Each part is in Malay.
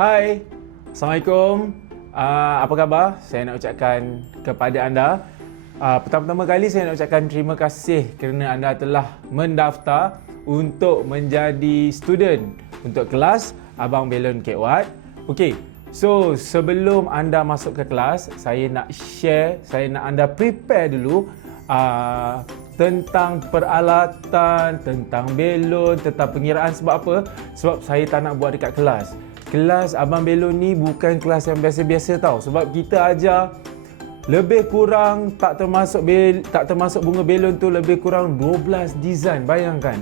Hai, Assalamualaikum. Apa khabar? Saya nak ucapkan kepada anda, pertama-tama kali saya nak ucapkan terima kasih kerana anda telah mendaftar untuk menjadi student untuk kelas Abang Belon Kek Wat. Okey, so sebelum anda masuk ke kelas, saya nak share, saya nak anda prepare dulu tentang peralatan, tentang belon, tentang pengiraan. Sebab apa? Sebab saya tak nak buat dekat kelas. Kelas Abang Belon ni bukan kelas yang biasa-biasa tau. Sebab kita ajar lebih kurang tak termasuk bunga belon tu lebih kurang 12 design. Bayangkan.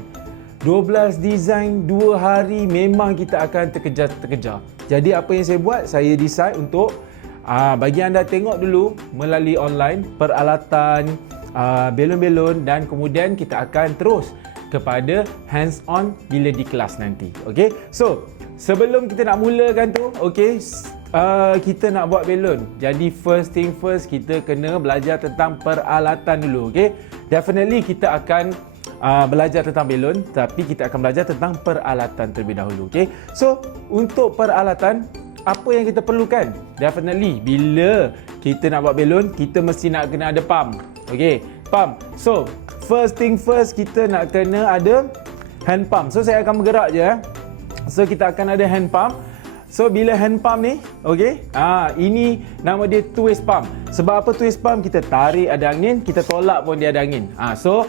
12 design 2 hari memang kita akan terkejar. Jadi apa yang saya buat, saya decide untuk bagi anda tengok dulu melalui online peralatan belon-belon dan kemudian kita akan terus kepada hands on bila di kelas nanti. Okey. So, sebelum kita nak mulakan tu, okey, kita nak buat belon. Jadi first thing first, kita kena belajar tentang peralatan dulu, okey. Definitely kita akan belajar tentang belon, tapi kita akan belajar tentang peralatan terlebih dahulu, okey. So, untuk peralatan, apa yang kita perlukan? Definitely bila kita nak buat belon, kita mesti nak kena ada pump. Okey, pump. So, first thing first, kita nak kena ada hand pump. So, saya akan bergerak je. So, kita akan ada hand pump. So, bila hand pump ni, okey, ini nama dia twist pump. Sebab apa twist pump? Kita tarik ada angin, kita tolak pun dia ada angin. So,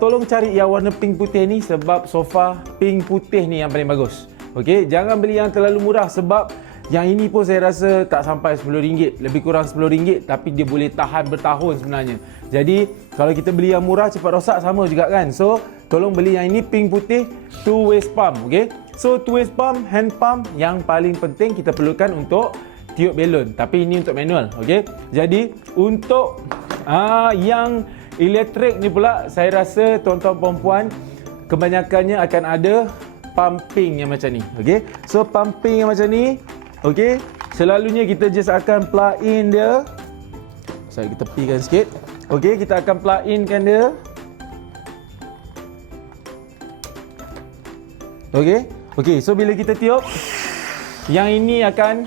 tolong cari yang warna pink putih ni sebab so far pink putih ni yang paling bagus. Okey, jangan beli yang terlalu murah sebab yang ini pun saya rasa tak sampai RM10, lebih kurang RM10, tapi dia boleh tahan bertahun sebenarnya. Jadi, kalau kita beli yang murah cepat rosak sama juga kan. So, tolong beli yang ini pink putih two-ways pump, okey. So, two-ways pump, hand pump yang paling penting kita perlukan untuk tiup belon. Tapi ini untuk manual, okey. Jadi, untuk yang elektrik ni pula, saya rasa tuan-tuan perempuan kebanyakannya akan ada pumping yang macam ni, okey. So, pumping yang macam ni, okey, selalunya kita just akan plug in dia. Saya kita tepikan sikit. Okey, kita akan plug in kan dia. Okey. Okey, so bila kita tiup, yang ini akan,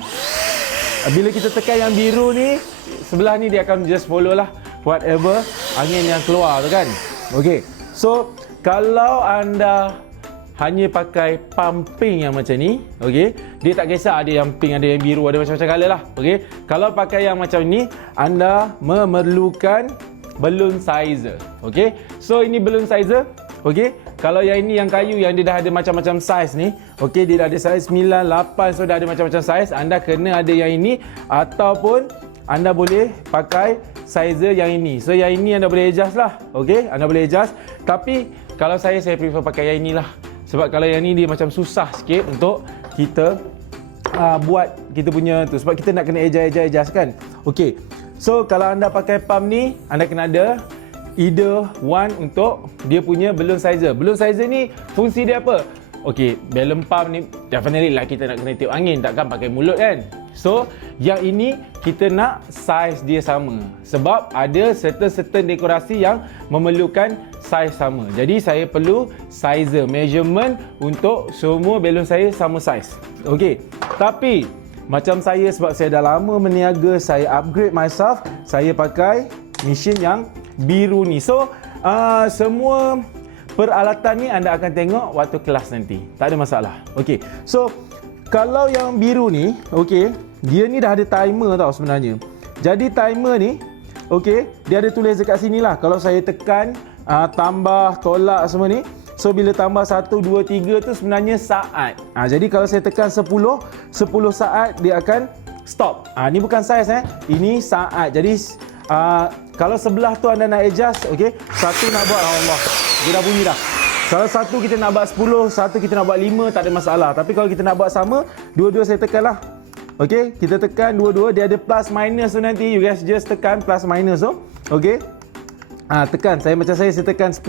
bila kita tekan yang biru ni, sebelah ni dia akan just follow lah whatever angin yang keluar tu kan. Okey. So, kalau anda hanya pakai pumping yang macam ni, okey, dia tak kisah ada yang pink, ada yang biru, ada macam-macam color lah, okey. Kalau pakai yang macam ni, anda memerlukan balloon sizer, okey. So ini balloon sizer, okey. Kalau yang ini yang kayu yang dia dah ada macam-macam size ni, okey, dia dah ada size 9, 8, so dah ada macam-macam size, anda kena ada yang ini ataupun anda boleh pakai sizer yang ini. So yang ini anda boleh adjust lah, okey, anda boleh adjust. Tapi kalau saya prefer pakai yang inilah. Sebab kalau yang ni dia macam susah sikit untuk kita buat kita punya tu. Sebab kita nak kena adjust kan. Okey. So kalau anda pakai pump ni, anda kena ada either one untuk dia punya balloon sizer. Balloon sizer ni fungsi dia apa? Okey, balloon pump ni definitely lah kita nak kena tiup angin, takkan pakai mulut kan. So, yang ini kita nak size dia sama. Sebab ada certain dekorasi yang memerlukan size sama. Jadi saya perlu sizer, measurement untuk semua balon saya sama size. Okey. Tapi macam saya, sebab saya dah lama berniaga, saya upgrade myself, saya pakai mesin yang biru ni. So, semua peralatan ni anda akan tengok waktu kelas nanti. Tak ada masalah. Okey. So, kalau yang biru ni, okey, dia ni dah ada timer tau sebenarnya. Jadi timer ni, okey, dia ada tulis dekat sini lah. Kalau saya tekan, tambah, tolak semua ni. So, bila tambah 1, 2, 3 tu sebenarnya saat. Jadi kalau saya tekan 10 saat dia akan stop. Ni bukan saiz ini saat. Jadi, kalau sebelah tu anda nak adjust, okey, satu nak buat, Allah, dia dah bunyi dah. Kalau satu kita nak buat 10, satu kita nak buat 5, tak ada masalah. Tapi kalau kita nak buat sama, dua-dua saya tekan lah. Okey, kita tekan dua-dua, dia ada plus minus tu nanti. You guys just tekan plus minus tu. Okey. Tekan, saya tekan 10.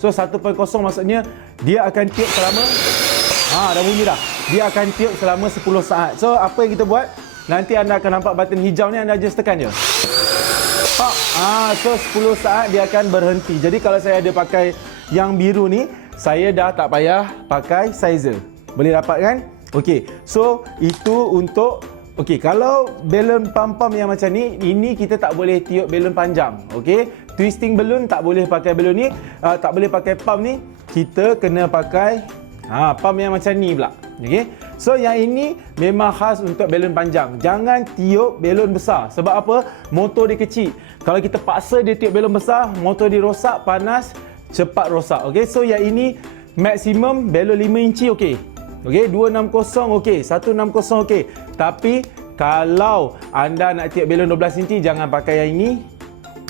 So 1.0 maksudnya dia akan tiup selama dah bunyi dah. Dia akan tiup selama 10 saat. So apa yang kita buat? Nanti anda akan nampak button hijau ni, anda just tekan je. So 10 saat dia akan berhenti. Jadi kalau saya ada pakai yang biru ni, saya dah tak payah pakai sizer. Boleh dapat kan? Okey, so itu untuk kalau balon pam-pam yang macam ni, ini kita tak boleh tiup balon panjang. Okey, twisting balloon tak boleh pakai balon ni, tak boleh pakai pam ni. Kita kena pakai pam yang macam ni pula. Okey, so yang ini memang khas untuk balon panjang. Jangan tiup balon besar. Sebab apa? Motor dia kecil. Kalau kita paksa dia tiup balon besar, motor dia rosak, panas, cepat rosak. Okey, so yang ini maksimum balon 5 inci okey. Okey, 260 okey, 160 okey. Tapi kalau anda nak tiup balon 12 inci, jangan pakai yang ini.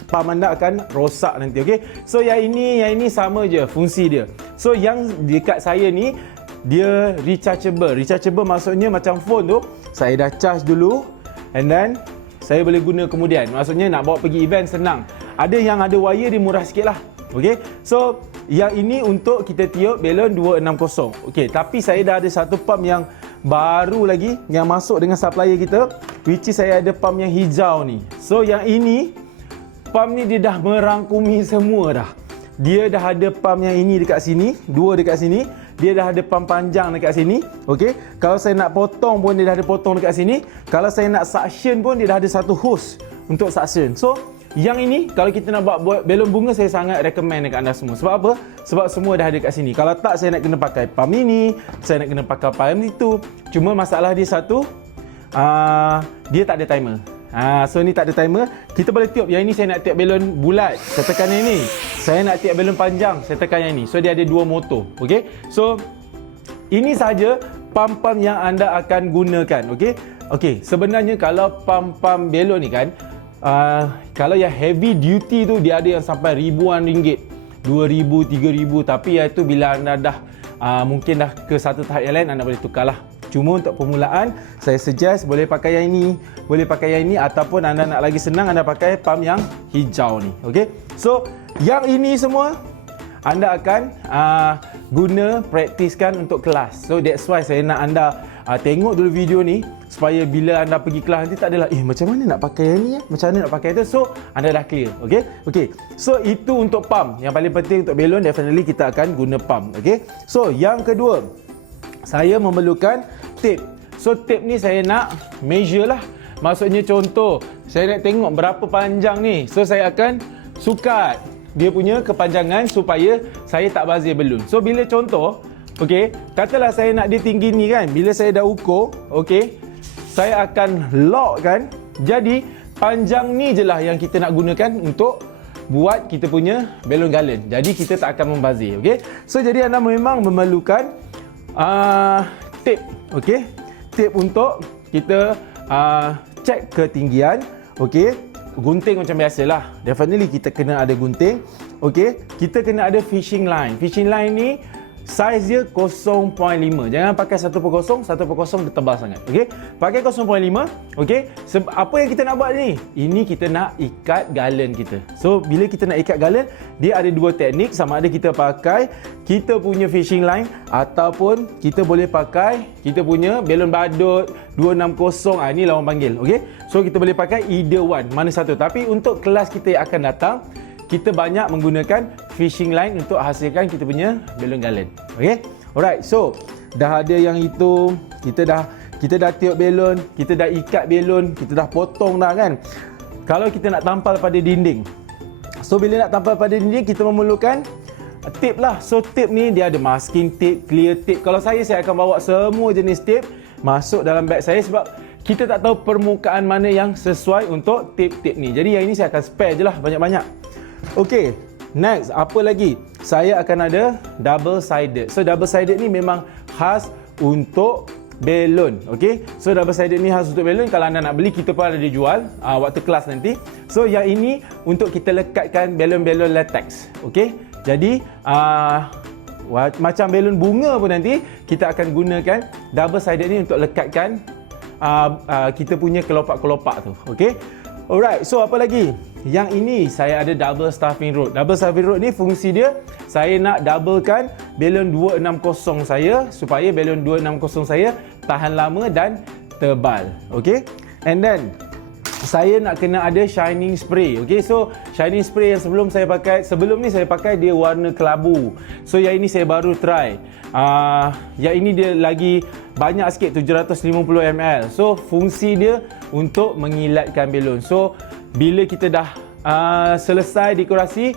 Pam anda akan rosak nanti. Okey, so yang ini sama je fungsi dia. So yang dekat saya ni dia rechargeable. Rechargeable maksudnya macam phone tu, saya dah charge dulu and then saya boleh guna kemudian. Maksudnya nak bawa pergi event senang. Ada yang ada wire, dia murah sikit lah. Okey, so yang ini untuk kita tiup balon 260. Okey, tapi saya dah ada satu pump yang baru lagi yang masuk dengan supplier kita, which is saya ada pump yang hijau ni. So yang ini pump ni dia dah merangkumi semua dah. Dia dah ada pump yang ini dekat sini, dua dekat sini. Dia dah ada pump panjang dekat sini. Okey, kalau saya nak potong pun dia dah ada potong dekat sini. Kalau saya nak suction pun dia dah ada satu hose untuk suction. So yang ini kalau kita nak buat balon bunga, saya sangat recommend dekat anda semua. Sebab apa? Sebab semua dah ada kat sini. Kalau tak, saya nak kena pakai pump ini, saya nak kena pakai pump itu. Cuma masalah dia satu, dia tak ada timer. So ni tak ada timer. Kita boleh tiup. Yang ini saya nak tiup balon bulat, saya tekan yang ini. Saya nak tiup balon panjang, saya tekan yang ini. So dia ada dua motor. Okey, so ini saja pump-pump yang anda akan gunakan. Okey, sebenarnya kalau pump-pump balon ni kan, kalau yang heavy duty tu dia ada yang sampai ribuan ringgit, 2,000, 3,000. Tapi itu bila anda dah mungkin dah ke satu tahap yang lain, anda boleh tukarlah. Cuma untuk permulaan, saya suggest boleh pakai yang ini, boleh pakai yang ini, ataupun anda nak lagi senang, anda pakai pump yang hijau ni. Okey, so yang ini semua anda akan guna, praktiskan untuk kelas. So that's why saya nak anda tengok dulu video ni, supaya bila anda pergi kelas nanti tak adalah macam mana nak pakai yang ni, macam mana nak pakai itu. So anda dah clear. Okey, so itu untuk pump. Yang paling penting untuk balon, definitely kita akan guna pump. Okey, so yang kedua, saya memerlukan tape. So tape ni saya nak measure lah. Maksudnya contoh, saya nak tengok berapa panjang ni. So saya akan sukat dia punya kepanjangan supaya saya tak bazir balon. So bila contoh, okey, katalah saya nak dia tinggi ni kan. Bila saya dah ukur, okey, saya akan lock kan. Jadi panjang ni je lah yang kita nak gunakan untuk buat kita punya balon galen. Jadi kita tak akan membazir. Okey, so jadi anda memang memerlukan tape. Okey, tape untuk kita cek ketinggian. Okey, gunting macam biasalah. Definitely kita kena ada gunting. Okey, kita kena ada fishing line. Fishing line ni saiz dia 0.5. Jangan pakai 1/0, 1/0 dia tebal sangat. Okey, pakai 0.5. Okey, apa yang kita nak buat ni? Ini kita nak ikat galen kita. So bila kita nak ikat galen, dia ada dua teknik. Sama ada kita pakai kita punya fishing line, ataupun kita boleh pakai kita punya balon badut 260. Ini lah orang panggil. Okey, so kita boleh pakai either one, mana satu. Tapi untuk kelas kita yang akan datang, kita banyak menggunakan fishing line untuk hasilkan kita punya balon galen. Okey, alright. So dah ada yang itu, kita dah tiup balon, kita dah ikat balon, kita dah potong dah kan. Kalau kita nak tampal pada dinding, so bila nak tampal pada dinding, kita memerlukan tape lah. So tape ni dia ada masking tape, clear tape. Kalau saya akan bawa semua jenis tape masuk dalam beg saya, sebab kita tak tahu permukaan mana yang sesuai untuk tape-tape ni. Jadi yang ini saya akan spare je lah banyak-banyak. Okey, next, apa lagi? Saya akan ada double sided. So double sided ni memang khas untuk balon. Okey, so double sided ni khas untuk balon. Kalau anda nak beli, kita pun ada dijual waktu kelas nanti. So yang ini untuk kita lekatkan balon-balon latex. Okey, jadi macam balon bunga pun nanti kita akan gunakan double sided ni untuk lekatkan kita punya kelopak-kelopak tu. Okey, alright. So apa lagi? Yang ini saya ada double stuffing rod. Double stuffing rod ni fungsi dia, saya nak doublekan balon 260 saya, supaya balon 260 saya tahan lama dan tebal. Okey, and then saya nak kena ada shining spray. Okey, so shining spray yang sebelum ni saya pakai dia warna kelabu. So yang ini saya baru try. Yang ini dia lagi banyak sikit 750 ml. So fungsi dia untuk mengilatkan belon. So bila kita dah selesai dekorasi,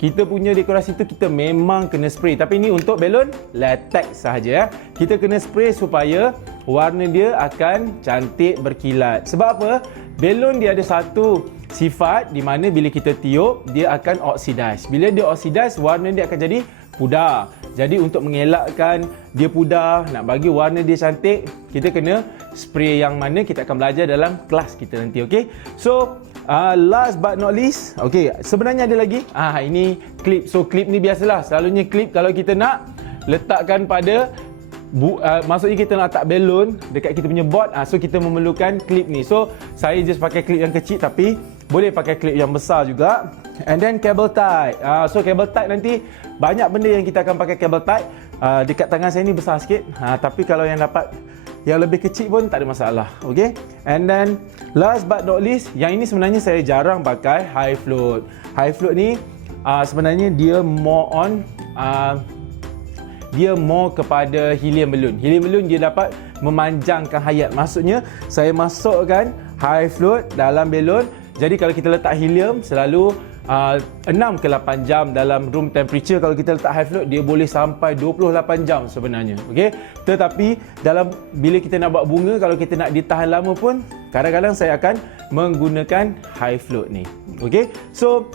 kita punya dekorasi tu kita memang kena spray. Tapi ni untuk belon latex sahaja ya. Kita kena spray supaya warna dia akan cantik berkilat. Sebab apa? Belon dia ada satu sifat di mana bila kita tiup dia akan oxidize. Bila dia oxidize, warna dia akan jadi pudar. Jadi untuk mengelakkan dia pudar, nak bagi warna dia cantik, kita kena spray yang mana kita akan belajar dalam kelas kita nanti, okey? So last but not least, okey, sebenarnya ada lagi. Ini klip. So klip ni biasalah, selalunya klip kalau kita nak letakkan pada maksudnya kita nak letak belon dekat kita punya board, so kita memerlukan klip ni. So saya just pakai klip yang kecil, tapi boleh pakai klip yang besar juga. And then cable tie. So cable tie nanti banyak benda yang kita akan pakai cable tie. Dekat tangan saya ni besar sikit, tapi kalau yang dapat yang lebih kecil pun tak ada masalah. Okay. And then last but not least, yang ini sebenarnya saya jarang pakai high float. High float ni sebenarnya dia more kepada helium balloon. Helium balloon dia dapat memanjangkan hayat. Maksudnya saya masukkan high float dalam balloon. Jadi kalau kita letak helium selalu 6 ke 8 jam dalam room temperature. Kalau kita letak high float, dia boleh sampai 28 jam sebenarnya. Okey. Tetapi bila kita nak buat bunga, kalau kita nak ditahan lama pun, kadang-kadang saya akan menggunakan high float ni. Okey. So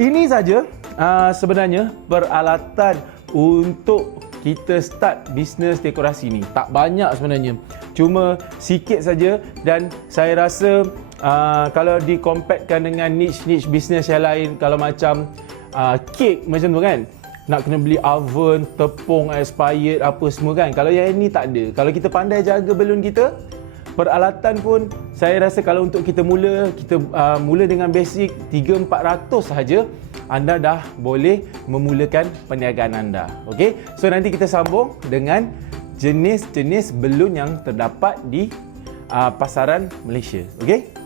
ini saja sebenarnya peralatan untuk kita start bisnes dekorasi ni. Tak banyak sebenarnya, cuma sikit saja. Dan saya rasa kalau di-compactkan dengan niche bisnes yang lain, kalau macam kek macam tu kan, nak kena beli oven, tepung, expired apa semua kan. Kalau yang ini tak ada. Kalau kita pandai jaga belon kita, peralatan pun saya rasa kalau untuk kita mula dengan basic 300-400 sahaja, anda dah boleh memulakan perniagaan anda. Okey. So nanti kita sambung dengan jenis-jenis belon yang terdapat di pasaran Malaysia. Okey.